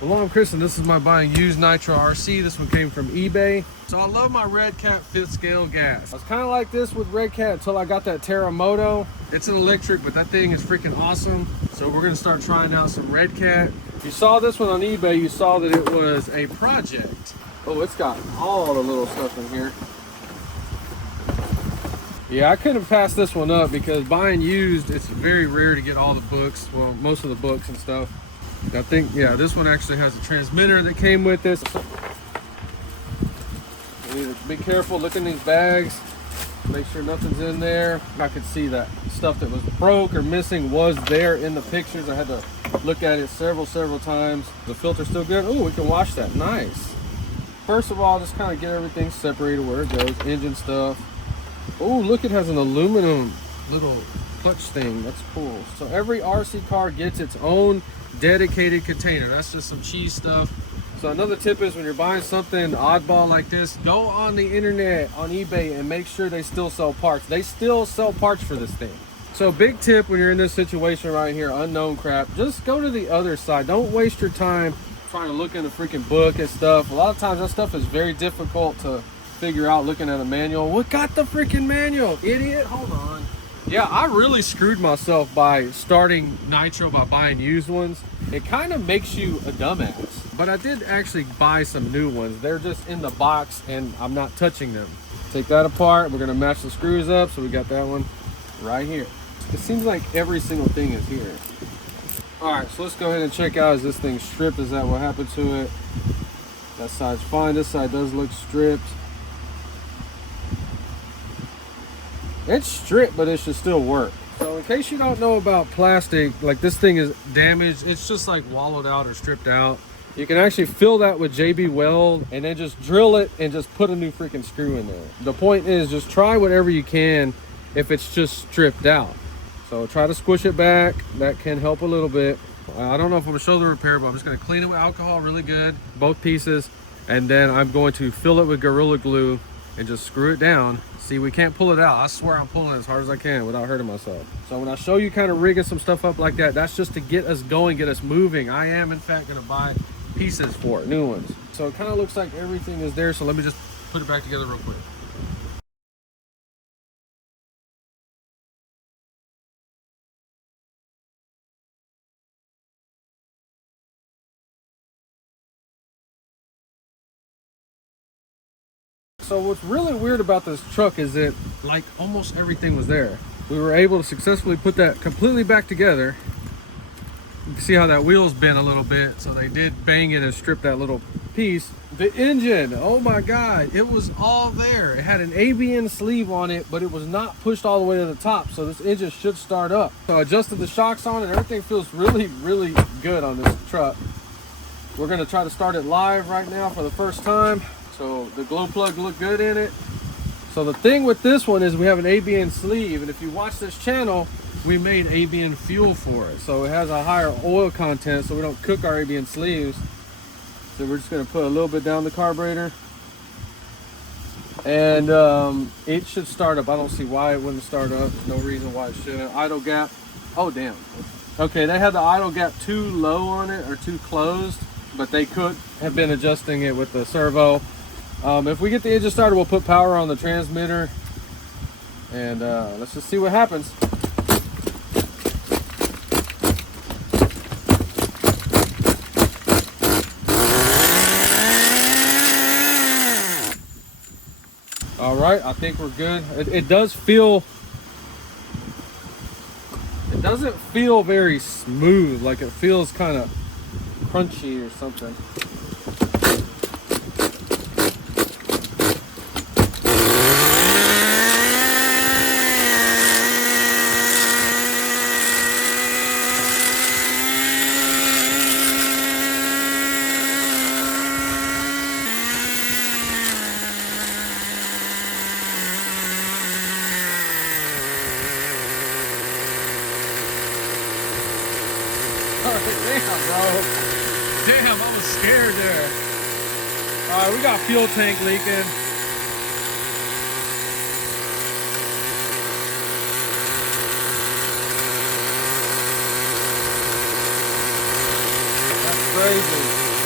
Hello, I'm Chris, and this is my buying used Nitro RC. This one came from eBay. So I love my Redcat 5th scale gas. I was kind of like this with Redcat until I got that Terramoto. It's an electric, but that thing is freaking awesome. So we're gonna start trying out some Redcat. You saw this one on eBay, you saw that it was a project. Oh, it's got all the little stuff in here. Yeah, I couldn't pass this one up because buying used, it's very rare to get all the books. Well, most of the books and stuff. I think, yeah, this one actually has a transmitter that came with this. You need to be careful, look in these bags, make sure nothing's in there. I could see that stuff that was broke or missing was there in the pictures. I had to look at it several times. The filter's still good. Oh, we can wash that, nice. First of all, just kind of get everything separated where it goes, engine stuff. Oh, look, it has an aluminum little clutch thing, that's cool. So every RC car gets its own dedicated container. That's just some cheese stuff. So another tip is when you're buying something oddball like this, go on the internet, on eBay, and make sure they still sell parts. They still sell parts for this thing. So big tip when you're in this situation right here, unknown crap, just go to the other side. Don't waste your time trying to look in the freaking book and stuff. A lot of times that stuff is very difficult to figure out looking at a manual. What got the freaking manual, idiot? Hold on. Yeah, I really screwed myself by starting Nitro by buying used ones. It kind of makes you a dumbass. But I did actually buy some new ones. They're just in the box and I'm not touching them. Take that apart. We're gonna match the screws up. So we got that one right here. It seems like every single thing is here. All right, so let's go ahead and check out, is this thing stripped? Is that what happened to it? That side's fine. This side does look stripped. It's stripped, but it should still work. So in case you don't know about plastic, like this thing is damaged, it's just like wallowed out or stripped out. You can actually fill that with JB Weld and then just drill it and just put a new freaking screw in there. The point is just try whatever you can if it's just stripped out. So try to squish it back. That can help a little bit. I don't know if I'm gonna show the repair, but I'm just gonna clean it with alcohol really good, both pieces. And then I'm going to fill it with Gorilla Glue and just screw it down. See, we can't pull it out. I swear I'm pulling it as hard as I can without hurting myself. So when I show you kind of rigging some stuff up like that, that's just to get us going, get us moving. I am in fact gonna buy pieces for it, new ones. So it kind of looks like everything is there. So let me just put it back together real quick. So what's really weird about this truck is that like almost everything was there. We were able to successfully put that completely back together. You can see how that wheel's bent a little bit. So they did bang it and strip that little piece. The engine, oh my God, it was all there. It had an ABN sleeve on it, but it was not pushed all the way to the top. So this engine should start up. So I adjusted the shocks on it. Everything feels really good on this truck. We're gonna try to start it live right now for the first time. So the glow plug looked good in it. So the thing with this one is we have an ABN sleeve, and if you watch this channel, we made ABN fuel for it. So it has a higher oil content, so we don't cook our ABN sleeves. So we're just gonna put a little bit down the carburetor. And it should start up. I don't see why it wouldn't start up. There's no reason why it shouldn't. Idle gap, oh damn. Okay, they had the idle gap too low on it or too closed, but they could have been adjusting it with the servo. If we get the engine started, we'll put power on the transmitter and let's just see what happens. All right, I think we're good. It does feel, it doesn't feel very smooth, like it feels kind of crunchy or something. Damn, bro. Damn, I was scared there. All right, we got fuel tank leaking. That's crazy.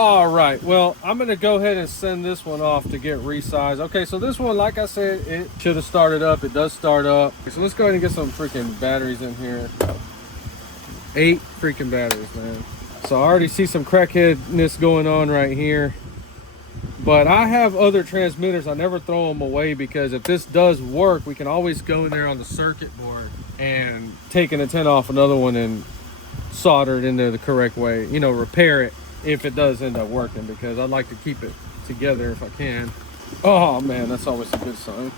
All right, well, I'm gonna go ahead and send this one off to get resized. Okay, so this one, like I said, it should have started up. It does start up. So let's go ahead and get some freaking batteries in here. 8 freaking batteries, man. So I already see some crackheadness going on right here. But I have other transmitters. I never throw them away, because if this does work, we can always go in there on the circuit board and take an antenna off another one and solder it in there the correct way. You know, repair it if it does end up working, because I'd like to keep it together if I can. Oh man, that's always a good sign.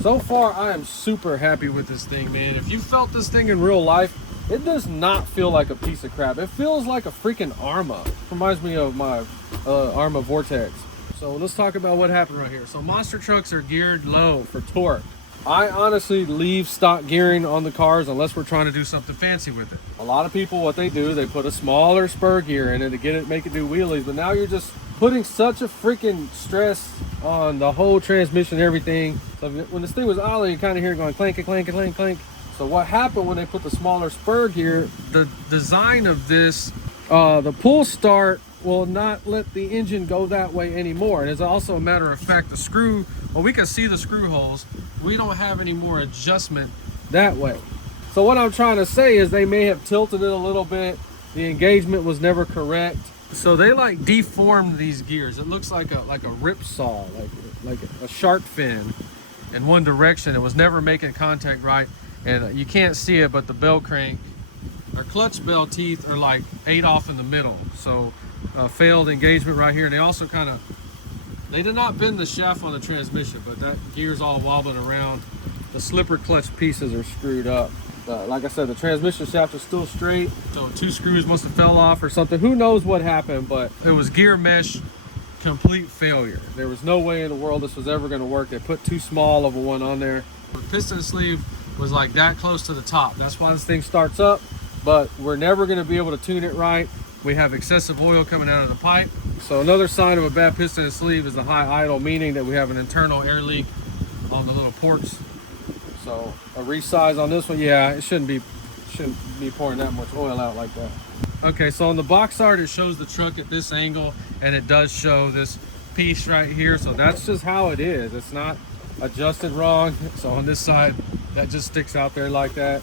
So far, I am super happy with this thing, man. If you felt this thing in real life, it does not feel like a piece of crap. It feels like a freaking Arma. Reminds me of my Arma Vortex. So let's talk about what happened right here. So monster trucks are geared low for torque. I honestly leave stock gearing on the cars unless we're trying to do something fancy with it. A lot of people, what they do, they put a smaller spur gear in it to get it, make it do wheelies, but now you're just putting such a freaking stress on the whole transmission and everything. So when this thing was idling, you kind of hear it going clank, clank, clank, clank. So what happened when they put the smaller spur gear, the design of this, the pull start will not let the engine go that way anymore. And it's also a matter of fact, the screw, well, we can see the screw holes. We don't have any more adjustment that way. So what I'm trying to say is they may have tilted it a little bit. The engagement was never correct. So they like deformed these gears. It looks like a rip saw, like a shark fin in one direction. It was never making contact right. And you can't see it, but the bell crank, our clutch bell teeth are like 8 off in the middle. So failed engagement right here. And they also they did not bend the shaft on the transmission, but that gear's all wobbling around. The slipper clutch pieces are screwed up. Like I said, the transmission shaft is still straight. So 2 screws must have fell off or something. Who knows what happened, but it was gear mesh complete failure. There was no way in the world this was ever gonna work. They put too small of a one on there. The piston sleeve was like that close to the top. That's why this thing starts up, but we're never gonna be able to tune it right. We have excessive oil coming out of the pipe. So another sign of a bad piston and sleeve is the high idle, meaning that we have an internal air leak on the little ports. So a resize on this one, yeah, it shouldn't be pouring that much oil out like that. Okay, so on the box art, it shows the truck at this angle, and it does show this piece right here. So that's just how it is. It's not adjusted wrong. So on this side, that just sticks out there like that.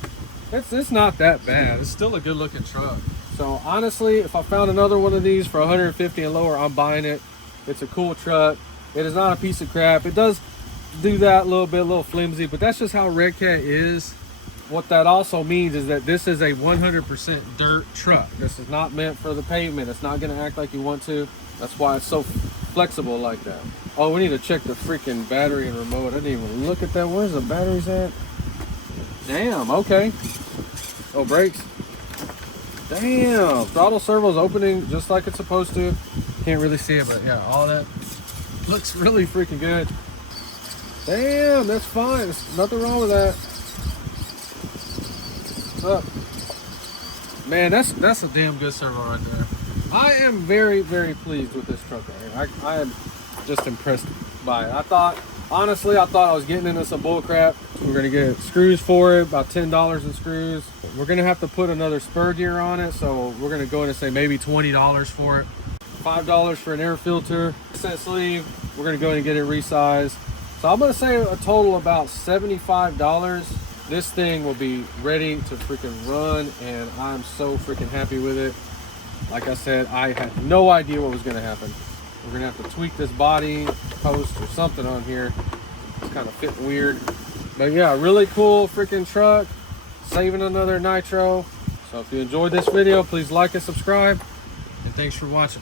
It's not that bad. It's still a good looking truck. So honestly, if I found another one of these for 150 and lower, I'm buying it. It's a cool truck. It is not a piece of crap. It does do that a little bit, a little flimsy, but that's just how Redcat is. What that also means is that this is a 100% dirt truck. This is not meant for the pavement. It's not gonna act like you want to. That's why it's so flexible like that. Oh, we need to check the freaking battery and remote. I didn't even look at that. Where's the batteries at? Damn, okay. Oh, brakes. Damn, throttle servo's opening just like it's supposed to. Can't really see it, but yeah, all that looks really freaking good. Damn, that's fine. There's nothing wrong with that. What's up? Man, that's a damn good servo right there. I am very, very pleased with this truck right here. I am just impressed by it. Honestly, I thought I was getting into some bull crap. We're gonna get screws for it, about $10 in screws. We're gonna have to put another spur gear on it, so we're gonna go in and say maybe $20 for it. $5 for an air filter. Piston sleeve, we're gonna go in and get it resized. So I'm gonna say a total about $75. This thing will be ready to freaking run, and I'm so freaking happy with it. Like I said, I had no idea what was gonna happen. We're gonna have to tweak this body post or something on here. It's kind of fitting weird. But yeah, really cool freaking truck. Saving another nitro. So if you enjoyed this video, please like and subscribe. And thanks for watching.